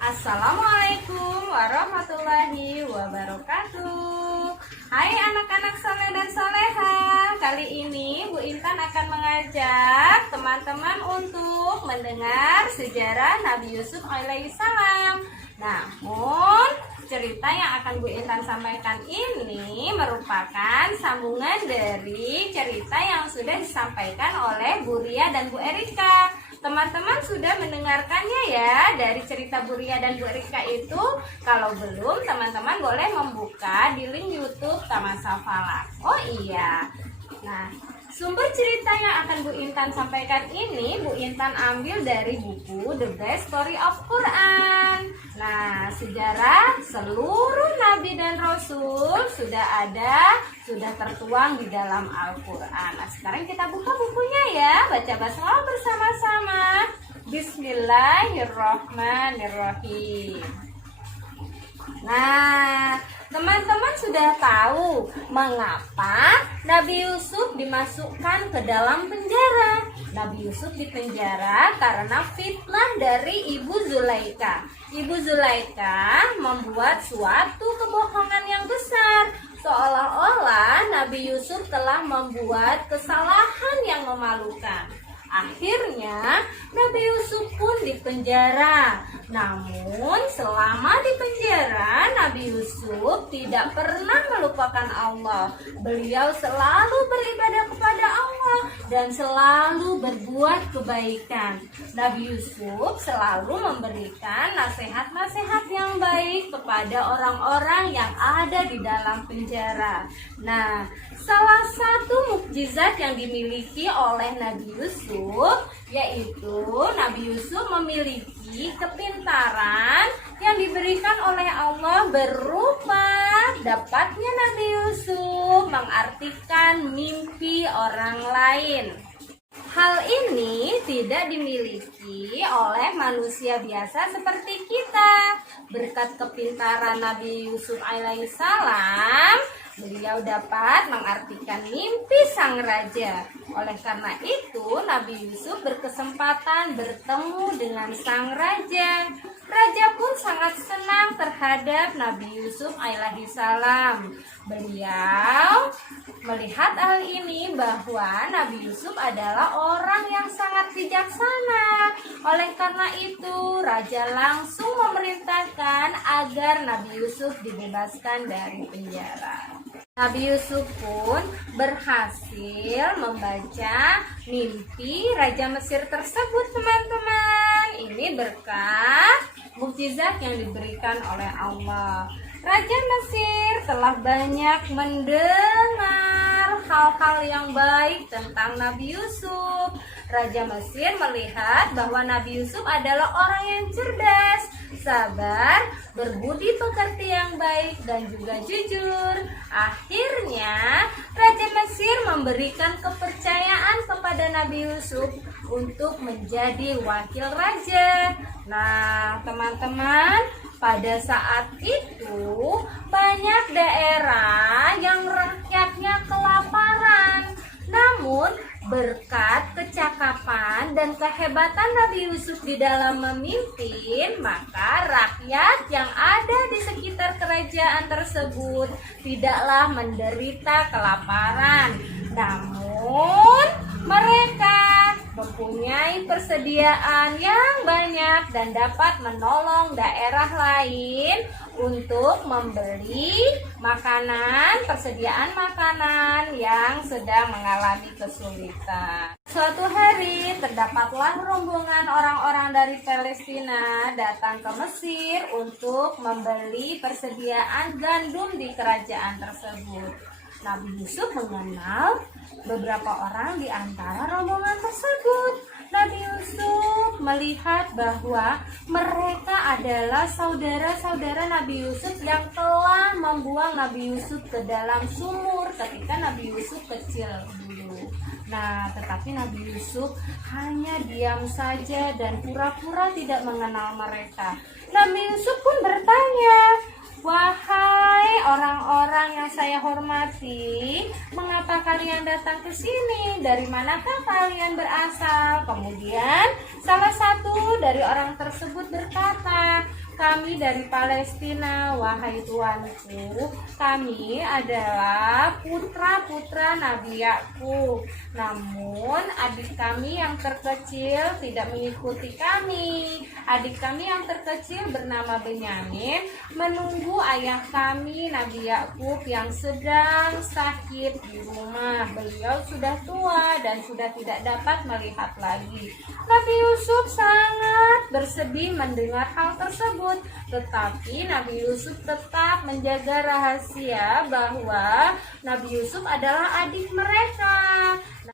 Assalamualaikum warahmatullahi wabarakatuh. Hai anak-anak soleh dan soleha. Kali ini Bu Intan akan mengajak teman-teman untuk mendengar sejarah Nabi Yusuf alaihissalam. Namun cerita yang akan Bu Intan sampaikan ini merupakan sambungan dari cerita yang sudah disampaikan oleh Bu Ria dan Bu Erika. Teman-teman sudah mendengarkannya ya dari cerita Bu Ria dan Bu Erika itu. Kalau belum, teman-teman boleh membuka di link YouTube Taman Safala. Oh iya. Nah, sumber cerita yang akan Bu Intan sampaikan ini Bu Intan ambil dari buku The Best Story of Quran. Nah, sejarah seluruh nabi dan rasul sudah tertuang di dalam Al-Quran. Nah, sekarang kita buka bukunya ya, baca basmalah bersama-sama. Bismillahirrahmanirrahim. Nah, teman-teman sudah tahu mengapa Nabi Yusuf dimasukkan ke dalam penjara. Nabi Yusuf dipenjara karena fitnah dari Ibu Zulaika. Ibu Zulaika membuat suatu kebohongan yang besar, seolah-olah Nabi Yusuf telah membuat kesalahan yang memalukan. Akhirnya Nabi Yusuf pun dipenjara. Namun selama di penjara Nabi Yusuf tidak pernah melupakan Allah. Beliau selalu beribadah kepada Allah dan selalu berbuat kebaikan. Nabi Yusuf selalu memberikan nasihat-nasihat yang baik kepada orang-orang yang ada di dalam penjara. Nah, salah satu mukjizat yang dimiliki oleh Nabi Yusuf yaitu Nabi Yusuf memiliki kepintaran yang diberikan oleh Allah berupa dapatnya Nabi Yusuf mengartikan mimpi orang lain. Hal ini tidak dimiliki oleh manusia biasa seperti kita. Berkat kepintaran Nabi Yusuf alaihissalam, beliau dapat mengartikan mimpi sang raja. Oleh karena itu, Nabi Yusuf berkesempatan bertemu dengan sang raja. Raja pun sangat senang terhadap Nabi Yusuf alaihissalam. Beliau melihat hal ini bahwa Nabi Yusuf adalah orang yang sangat bijaksana. Oleh karena itu, raja langsung memerintahkan agar Nabi Yusuf dibebaskan dari penjara. Nabi Yusuf pun berhasil membaca mimpi Raja Mesir tersebut, teman-teman. Ini berkat mukjizat yang diberikan oleh Allah. Raja Mesir telah banyak mendengar hal-hal yang baik tentang Nabi Yusuf. Raja Mesir melihat bahwa Nabi Yusuf adalah orang yang cerdas, sabar, berbudi pekerti yang baik, dan juga jujur. Akhirnya, Raja Mesir memberikan kepercayaan kepada Nabi Yusuf untuk menjadi wakil raja. Nah, teman-teman, pada saat itu banyak daerah yang rakyatnya kelaparan. Namun, berkat kecakapan dan kehebatan Nabi Yusuf di dalam memimpin, maka rakyat yang ada di sekitar kerajaan tersebut tidaklah menderita kelaparan. Namun, mereka mempunyai persediaan yang banyak dan dapat menolong daerah lain untuk membeli makanan, persediaan makanan yang sedang mengalami kesulitan. Suatu hari terdapatlah rombongan orang-orang dari Palestina datang ke Mesir untuk membeli persediaan gandum di kerajaan tersebut. Nabi Yusuf mengenal beberapa orang di antara rombongan tersebut. Nabi Yusuf melihat bahwa mereka adalah saudara-saudara Nabi Yusuf yang telah membuang Nabi Yusuf ke dalam sumur ketika Nabi Yusuf kecil dulu. Nah, tetapi Nabi Yusuf hanya diam saja dan pura-pura tidak mengenal mereka. Nabi Yusuf pun bertanya, "Wahai orang-orang yang saya hormati, mengapa kalian datang ke sini? Dari manakah kalian berasal?" Kemudian salah satu dari orang tersebut berkata, kami dari Palestina, wahai Tuanku, kami adalah putra-putra Nabi Yakub. Namun adik kami yang terkecil tidak mengikuti kami. Adik kami yang terkecil bernama Benyamin menunggu ayah kami Nabi Yakub yang sedang sakit di rumah. Beliau sudah tua dan sudah tidak dapat melihat lagi. Nabi Yusuf sangat bersedih mendengar hal tersebut, tetapi Nabi Yusuf tetap menjaga rahasia bahwa Nabi Yusuf adalah adik mereka.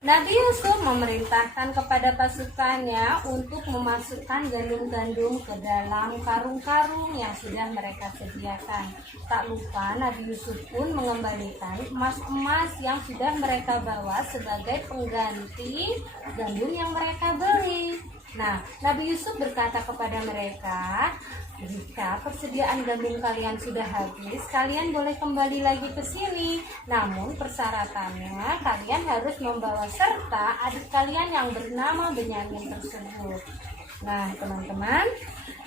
Nabi Yusuf memerintahkan kepada pasukannya untuk memasukkan gandum-gandum ke dalam karung-karung yang sudah mereka sediakan. Tak lupa Nabi Yusuf pun mengembalikan emas-emas yang sudah mereka bawa sebagai pengganti gandum yang mereka beli. Nah, Nabi Yusuf berkata kepada mereka, jika persediaan gandum kalian sudah habis, kalian boleh kembali lagi ke sini. Namun persyaratannya, kalian harus membawa serta adik kalian yang bernama Benyamin tersebut. Nah, teman-teman,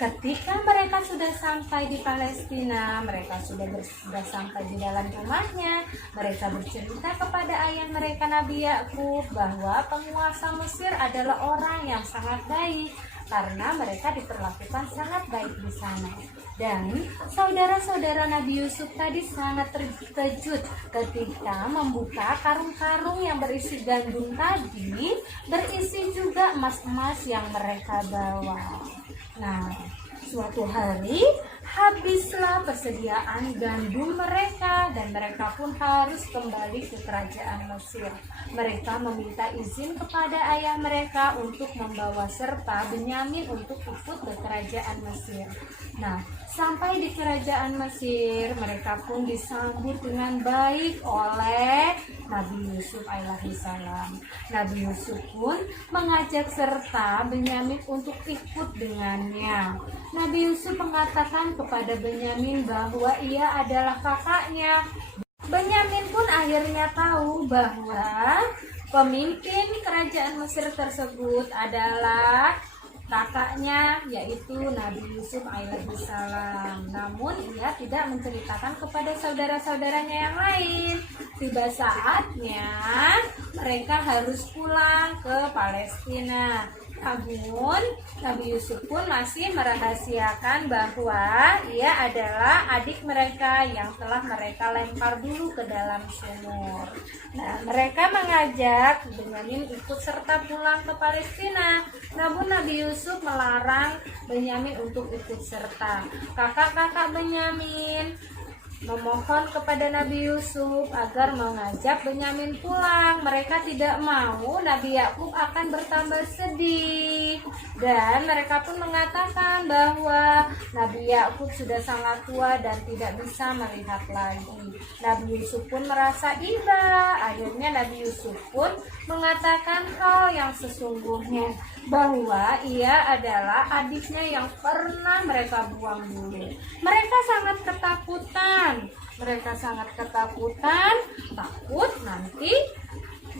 ketika mereka sudah sampai di Palestina, mereka sudah sampai di dalam rumahnya, mereka bercerita kepada ayah mereka Nabi Yakub bahwa penguasa Mesir adalah orang yang sangat baik karena mereka diperlakukan sangat baik di sana. Dan saudara-saudara Nabi Yusuf tadi sangat terkejut ketika membuka karung-karung yang berisi gandum tadi, berisi juga emas-emas yang mereka bawa. Nah, suatu hari habislah persediaan gandum mereka dan mereka pun harus kembali ke kerajaan Mesir. Mereka meminta izin kepada ayah mereka untuk membawa serta Benyamin untuk ikut ke kerajaan Mesir. Nah, sampai di kerajaan Mesir, mereka pun disambut dengan baik oleh Nabi Yusuf alaihissalam. Nabi Yusuf pun mengajak serta Benyamin untuk ikut dengannya. Nabi Yusuf mengatakan kepada Benyamin bahwa ia adalah kakaknya. Benyamin pun akhirnya tahu bahwa pemimpin kerajaan Mesir tersebut adalah kakaknya, yaitu Nabi Yusuf alaihissalam. Namun ia tidak menceritakan kepada saudara-saudaranya yang lain. Tiba saatnya mereka harus pulang ke Palestina. Namun Nabi Yusuf pun masih merahasiakan bahwa ia adalah adik mereka yang telah mereka lempar dulu ke dalam sumur. Nah, mereka mengajak Benyamin ikut serta pulang ke Palestina. Namun Nabi Yusuf melarang Benyamin untuk ikut serta. Kakak-kakak Benyamin memohon kepada Nabi Yusuf agar mengajak Benyamin pulang. Mereka tidak mau, Nabi Yakub akan bertambah sedih. Dan mereka pun mengatakan bahwa Nabi Yakub sudah sangat tua dan tidak bisa melihat lagi. Nabi Yusuf pun merasa iba. Akhirnya Nabi Yusuf pun mengatakan hal yang sesungguhnya, bahwa ia adalah adiknya yang pernah mereka buang dulu. Mereka sangat ketakutan. Takut nanti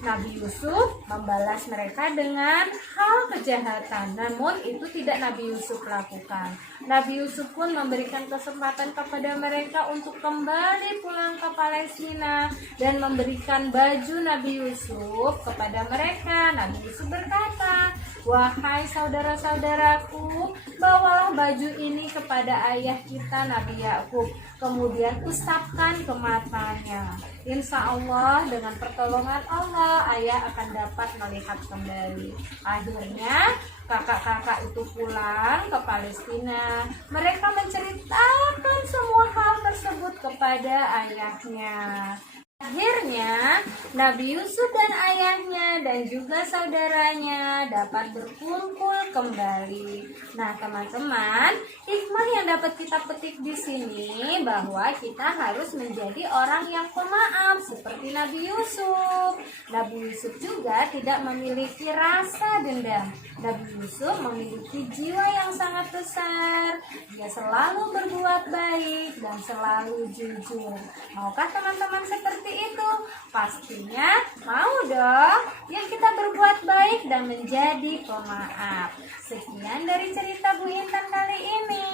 Nabi Yusuf membalas mereka dengan hal kejahatan. Namun itu tidak Nabi Yusuf lakukan. Nabi Yusuf pun memberikan kesempatan kepada mereka untuk kembali pulang ke Palestina dan memberikan baju Nabi Yusuf kepada mereka. Nabi Yusuf berkata, "Wahai saudara-saudaraku, bawalah baju ini kepada ayah kita Nabi Yakub, kemudian usapkan ke matanya. Insya Allah dengan pertolongan Allah ayah akan dapat melihat kembali." Akhirnya kakak-kakak itu pulang ke Palestina. Mereka menceritakan semua hal tersebut kepada ayahnya. Akhirnya Nabi Yusuf dan ayahnya dan juga saudaranya dapat berkumpul kembali. Nah, teman-teman, hikmah yang dapat kita petik di sini bahwa kita harus menjadi orang yang pemaaf seperti Nabi Yusuf. Nabi Yusuf juga tidak memiliki rasa dendam. Nabi Yusuf memiliki jiwa yang sangat besar. Dia selalu berbuat baik dan selalu jujur. Maukah teman-teman seperti itu? Pastinya mau dong. Yuk kita berbuat baik dan menjadi pemaaf. Sekian dari cerita Bu Intan kali ini.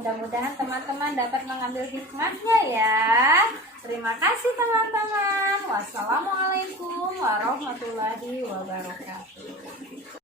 Mudah-mudahan teman-teman dapat mengambil hikmahnya ya. Terima kasih teman-teman. Wassalamualaikum warahmatullahi wabarakatuh.